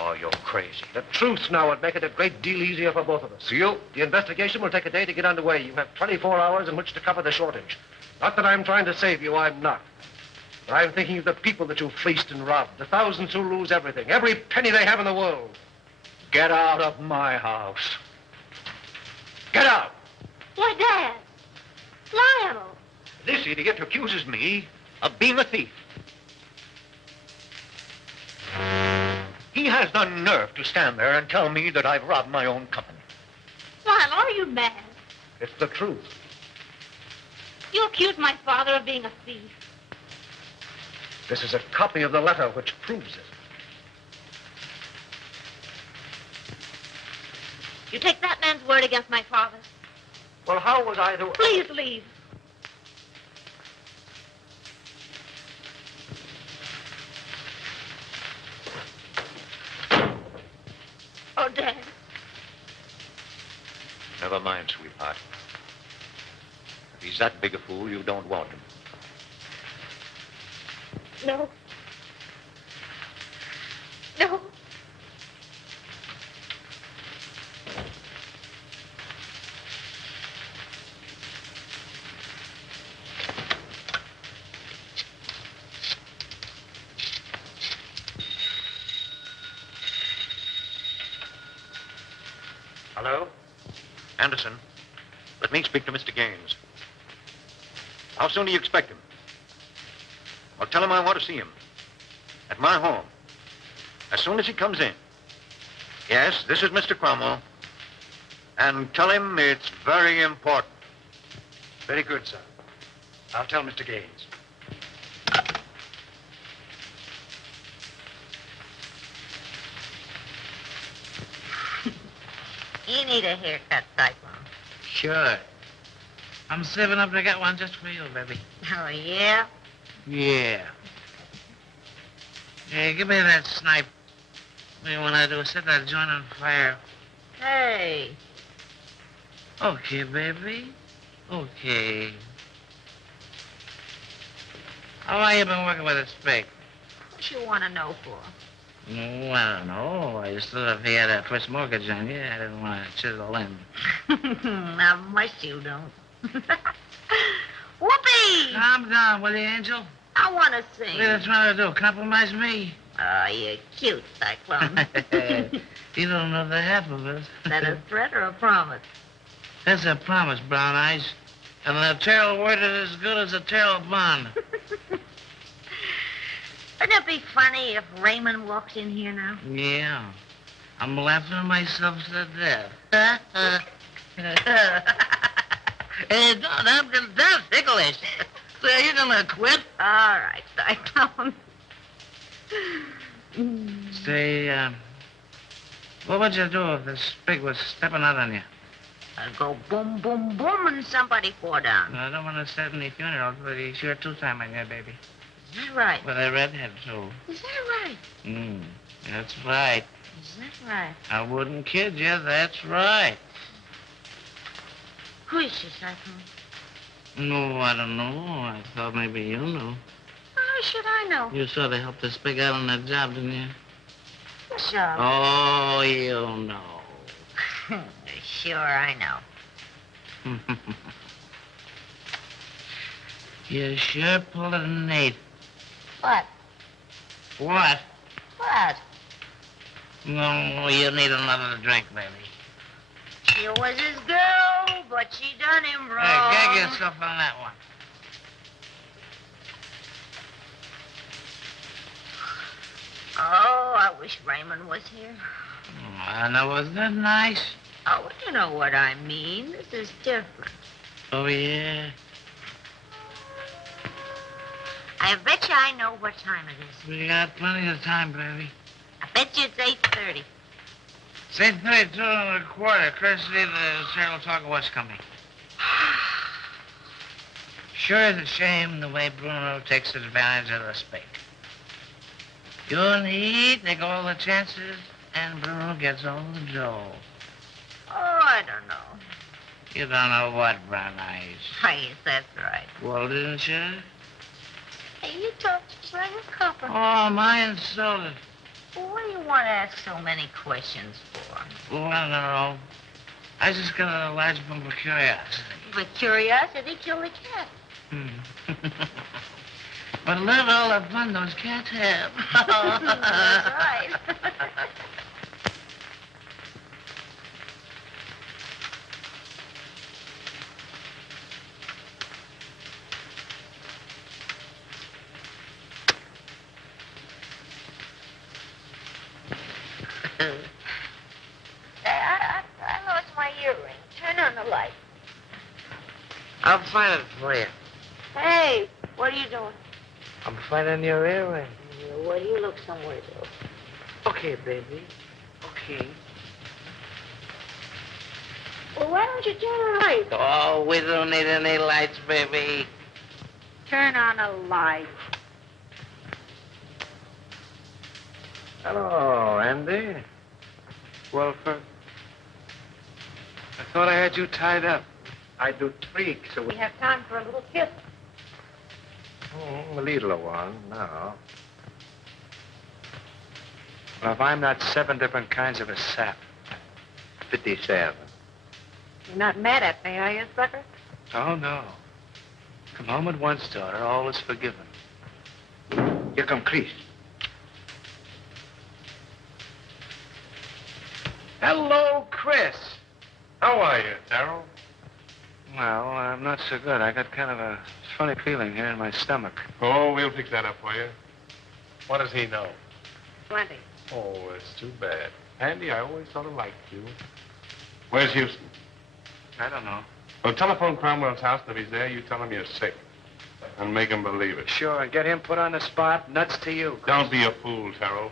Oh, you're crazy. The truth now would make it a great deal easier for both of us. The investigation will take a day to get underway. You have 24 hours in which to cover the shortage. Not that I'm trying to save you, I'm not. But I'm thinking of the people that you fleeced and robbed, the thousands who lose everything, every penny they have in the world. Get out of my house. Get out! Why, Dad. Lionel. This idiot accuses me of being a thief. He has the nerve to stand there and tell me that I've robbed my own company. Lionel, are you mad? It's the truth. You accuse my father of being a thief. This is a copy of the letter which proves it. You take that man's word against my father's. Well, how was I to... Please leave. Oh, Dad. Never mind, sweetheart. If he's that big a fool, you don't want him. No. No. Hello? Anderson, let me speak to Mr. Gaines. How soon do you expect him? Well, tell him I want to see him. At my home. As soon as he comes in. Yes, this is Mr. Cromwell. And tell him it's very important. Very good, sir. I'll tell Mr. Gaines. You need a haircut, Cyclone. Sure. I'm saving up to get one just for you, baby. Oh, yeah? Yeah. Hey, give me that snipe. What do you want to do? Set that joint on fire. Hey. Okay, baby. Okay. How long you been working with a spade? What you want to know for? Oh, I don't know. I just thought if he had a first mortgage on you, I didn't want to chisel in. Not much you don't. Whoopee! Calm down, will you, Angel? I want to sing. What are you trying to do? Compromise me? Oh, you're cute, Cyclone. You don't know the half of it. Is that a threat or a promise? That's a promise, Brown Eyes. And the tail word is as good as a tail bond. Wouldn't it be funny if Raymond walked in here now? Yeah. I'm laughing myself to death. Hey, that's ticklish. So you're gonna quit? All right, Cyclone. Say, what would you do if this pig was stepping out on you? I'd go boom, boom, boom, and somebody fall down. I don't want to set any funerals, but he's sure two-timing you, baby. Is that right? With a redhead, too. Is that right? That's right. Is that right? I wouldn't kid you. That's right. Who is she, Cyclone? No, I don't know. I thought maybe you knew. How should I know? You sort of helped this pig out on that job, didn't you? What job? Oh, you know. Sure, I know. You sure pulled it an 8. What? What? What? No, you need another drink, baby. She was his girl, but she done him wrong. Hey, gag yourself on that one. Oh, I wish Raymond was here. Now, was that nice? Oh, you know what I mean. This is different. Oh, yeah? I bet you I know what time it is. We got plenty of time, baby. I bet you it's 8:30. It's 8:32 and a quarter. Christy, the serial talker was coming. Sure is a shame the way Bruno takes advantage of the spake. You and he take all the chances, and Bruno gets all the dough. Oh, I don't know. You don't know what, Brown Eyes. Yes, that's right. Well, didn't you? Hey, you talk just like a copper. Oh, my insulted. Well, what do you want to ask so many questions for? Well, I don't know. I just got a large bump of curiosity. But curiosity killed the cat. But look at all the fun those cats have. That's right. I lost my earring. Turn on the light. I'll find it for you. Hey, what are you doing? I'm finding your earring. Well, you look somewhere, though. Okay, baby. Okay. Well, why don't you turn the light? Oh, we don't need any lights, baby. Turn on a light. Hello, Andy. Wilford. I thought I had you tied up. I do tweaks. So We have time for a little kiss. a little one, no. Well, if I'm not 7 different kinds of a sap, 57. You're not mad at me, are you, sucker? Oh, no. Come home at once, daughter. All is forgiven. Here come Christy. Hello, Chris. How are you, Darrell? Well, I'm not so good. I got kind of a funny feeling here in my stomach. Oh, we'll fix that up for you. What does he know? Plenty. Oh, it's too bad. Andy, I always sort of liked you. Where's Houston? I don't know. Well, telephone Cromwell's house, and if he's there, you tell him you're sick. And make him believe it. Sure, and get him put on the spot. Nuts to you, Chris. Don't be a fool, Terrell.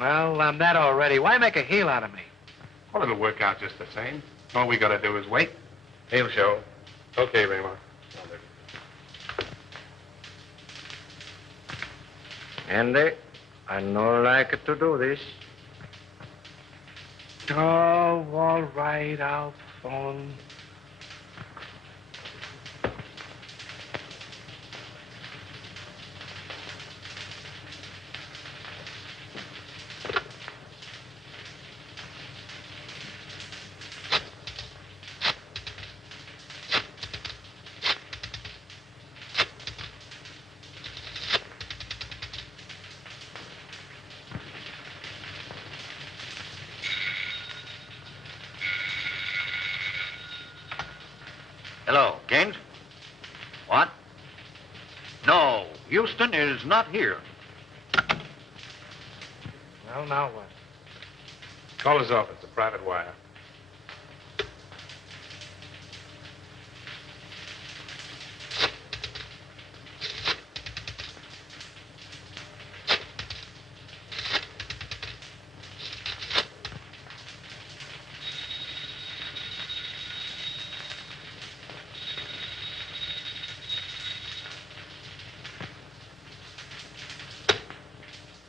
Well, I'm that already. Why make a heel out of me? Well, it'll work out just the same. All we gotta do is wait. He'll show. Okay, Raymond. Andy, I no like to do this. Oh, all right, I'll phone. Hello, Gaines? What? No, Houston is not here. Well, now what? Call his office, a private wire.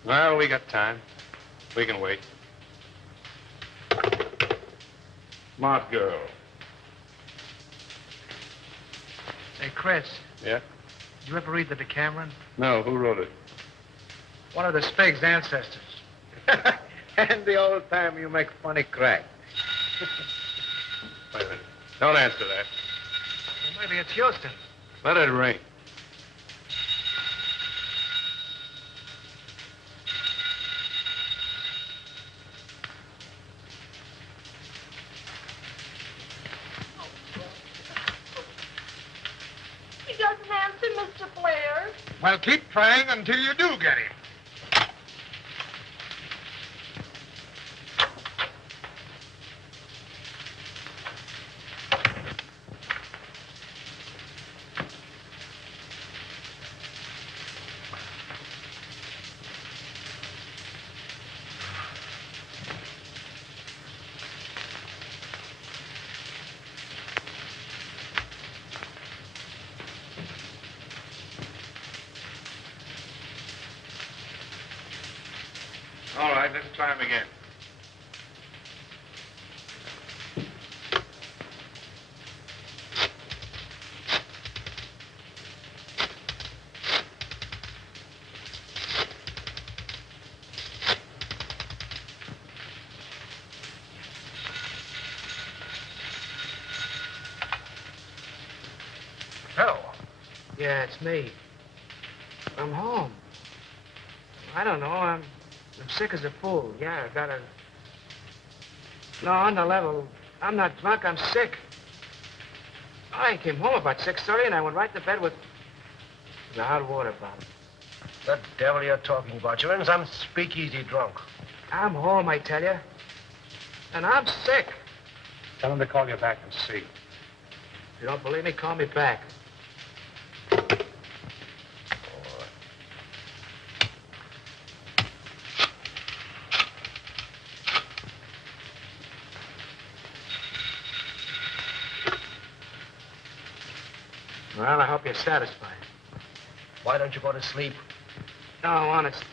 Well, we got time. We can wait. Smart girl. Hey, Chris, Yeah? did you ever read the Decameron? No, who wrote it? One of the Spig's ancestors. And the old time you make funny crack. Wait a minute. Don't answer that. Well, maybe it's Houston. Let it ring. He doesn't answer, Mr. Blair. Well, keep trying until you do get him. All right, let's try him again. Hello. Yeah, it's me. I'm home. I don't know. I'm sick as a fool. Yeah, I got a... No, on the level. I'm not drunk. I'm sick. I came home about 6:30 and I went right to bed with a hot water bottle. The devil you're talking about? You're in some speakeasy drunk. I'm home, I tell you. And I'm sick. Tell him to call you back and see. If you don't believe me, call me back. Well, I hope you're satisfied. Why don't you go to sleep? No, honest.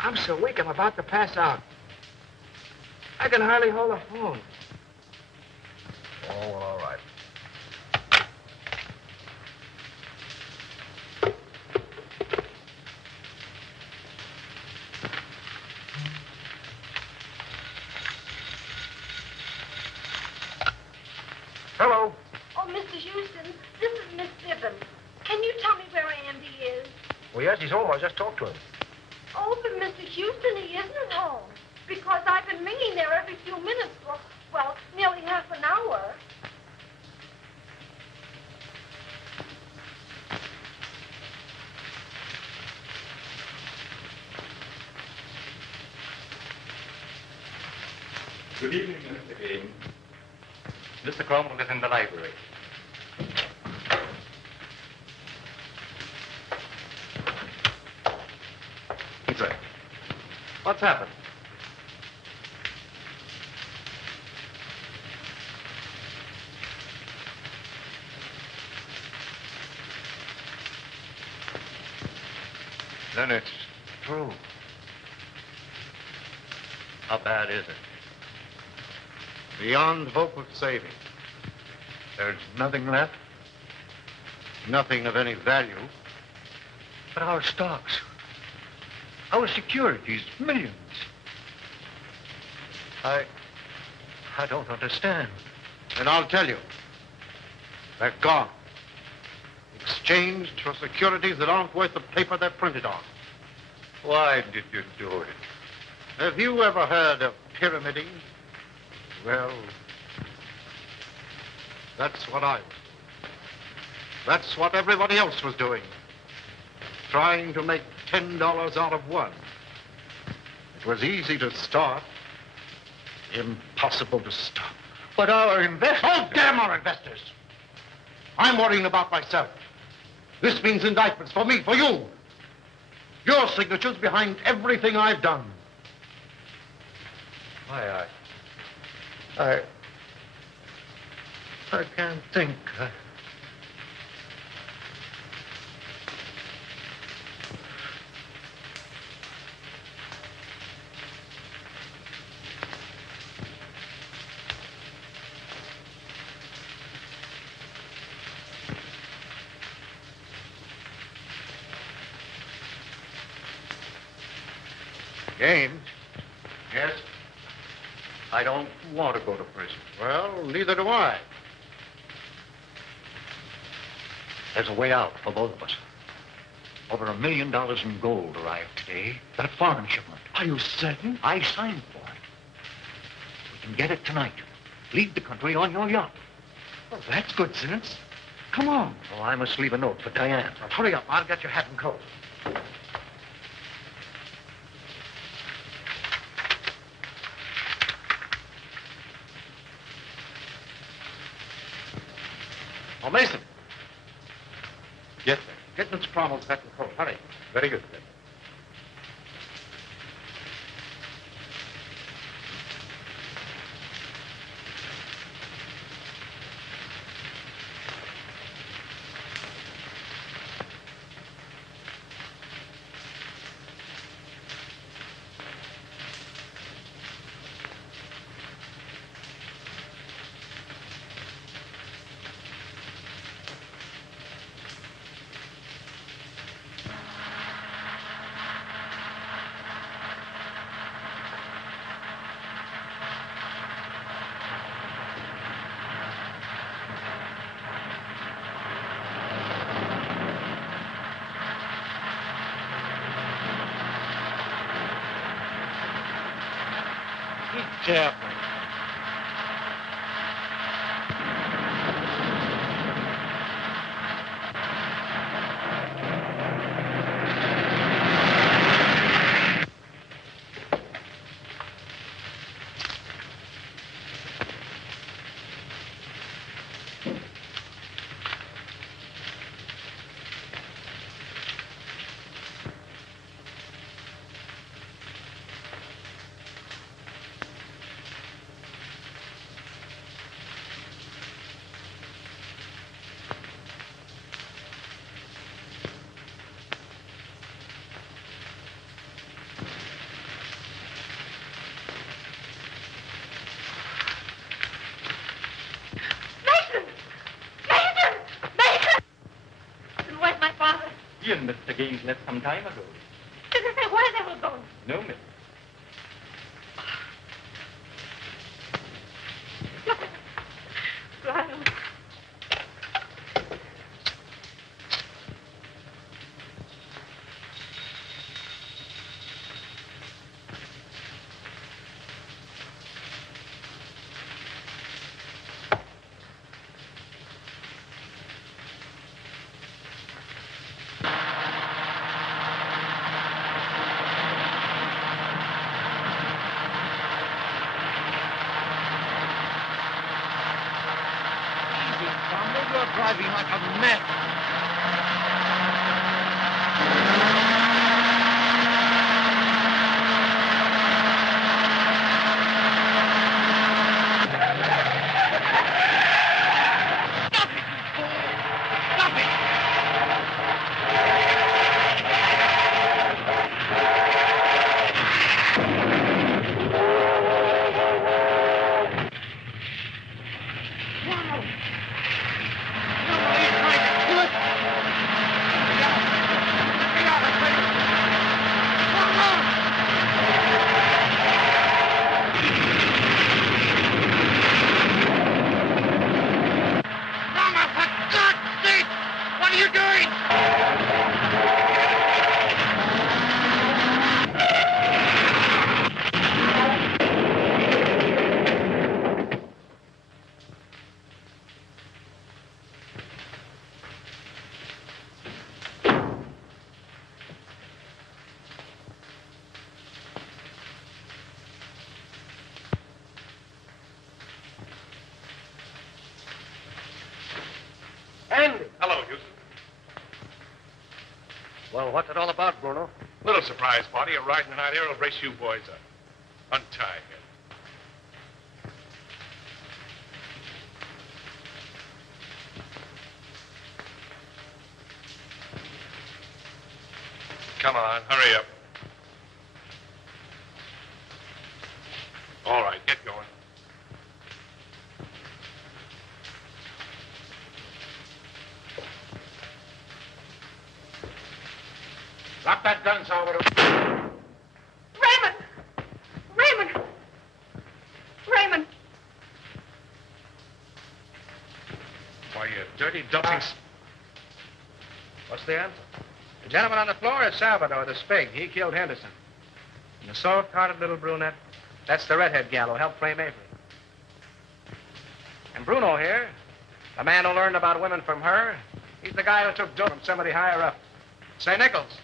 I'm so weak, I'm about to pass out. I can hardly hold the phone. Oh, well, all right. Hello. Oh, Mr. Houston, this is Miss Evelyn. Can you tell me where Andy is? Well, yes, he's home. I just talked to him. Oh, but Mr. Houston, he isn't home. Because I've been ringing there every few minutes for, well, nearly half an hour. Good evening, Mr. Cain. Mr. Cromwell is in the library. Sir. What's happened? Then it's true. How bad is it? Beyond hope of saving. There's nothing left? Nothing of any value. But our stocks, our securities, millions. I don't understand. And I'll tell you. They're gone. Exchanged for securities that aren't worth the paper they're printed on. Why did you do it? Have you ever heard of pyramiding? Well, that's what I was doing. That's what everybody else was doing. Trying to make $10 out of one. was easy to start, impossible to stop. But our investors... Oh, damn our investors! I'm worrying about myself. This means indictments for me, for you. Your signature's behind everything I've done. I can't think. James, Yes? I don't want to go to prison. Well, neither do I. There's a way out for both of us. Over $1 million in gold arrived today. That foreign shipment. Are you certain? I signed for it. We can get it tonight. Leave the country on your yacht. Well, that's good sense. Come on. Oh, I must leave a note for Diane. Now, hurry up. I'll get your hat and coat. Oh, Mason. Yes, sir. Get Miss Cromwell's hat and coat. Hurry. Very good, sir. Careful. Where's my father? He and Mr. Gaines left some time ago. Did they say where they were going? No, miss. Lionel. You're driving like a mad. Well, what's it all about, Bruno? Little surprise party. A ride in the night air will brace you boys up. Untie him. Come on, hurry up. All right, get going. Drop that gun, Salvador. Raymond! Raymond! Raymond! Why, you dirty, doping... What's the answer? The gentleman on the floor is Salvador, the Spig. He killed Henderson. And the soft-hearted little brunette, that's the redhead gal who helped frame Avery. And Bruno here, the man who learned about women from her, he's the guy who took dope from somebody higher up. Say, Nichols,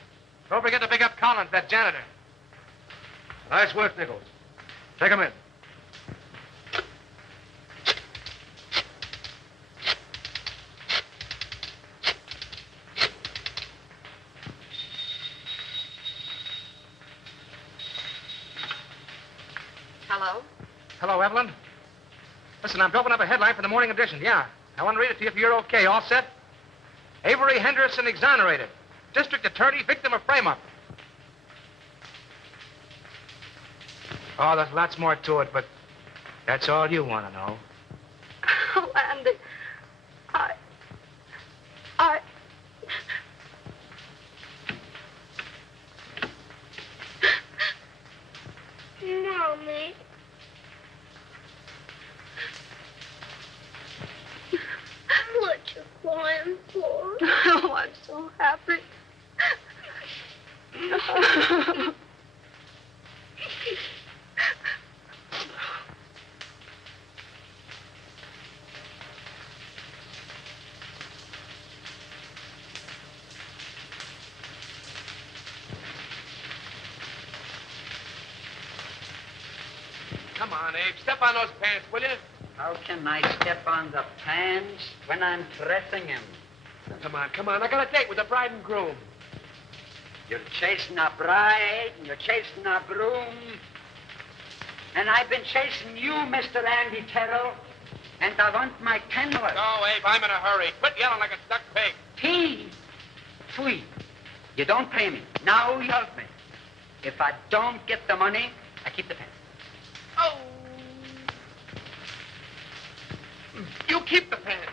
don't forget to pick up Collins, that janitor. Nice work, Nichols. Take him in. Hello? Hello, Evelyn. Listen, I'm doping up a headline for the morning edition. Yeah. I want to read it to you if you're okay. All set? Avery Henderson exonerated. District attorney, victim of frame-up. Oh, there's lots more to it, but that's all you want to know. Oh, Andy. I... Mommy. What you crying for? Oh, I'm so happy. Come on, Abe. Step on those pants, will you? How can I step on the pants when I'm pressing him? Come on. I got a date with the bride and groom. You're chasing a bride, and you're chasing a groom. And I've been chasing you, Mr. Andy Terrell. And I want my 10 worth. No, Abe, I'm in a hurry. Quit yelling like a stuck pig. Tea. Sweet. You don't pay me. Now you help me. If I don't get the money, I keep the pants. Oh. You keep the pants.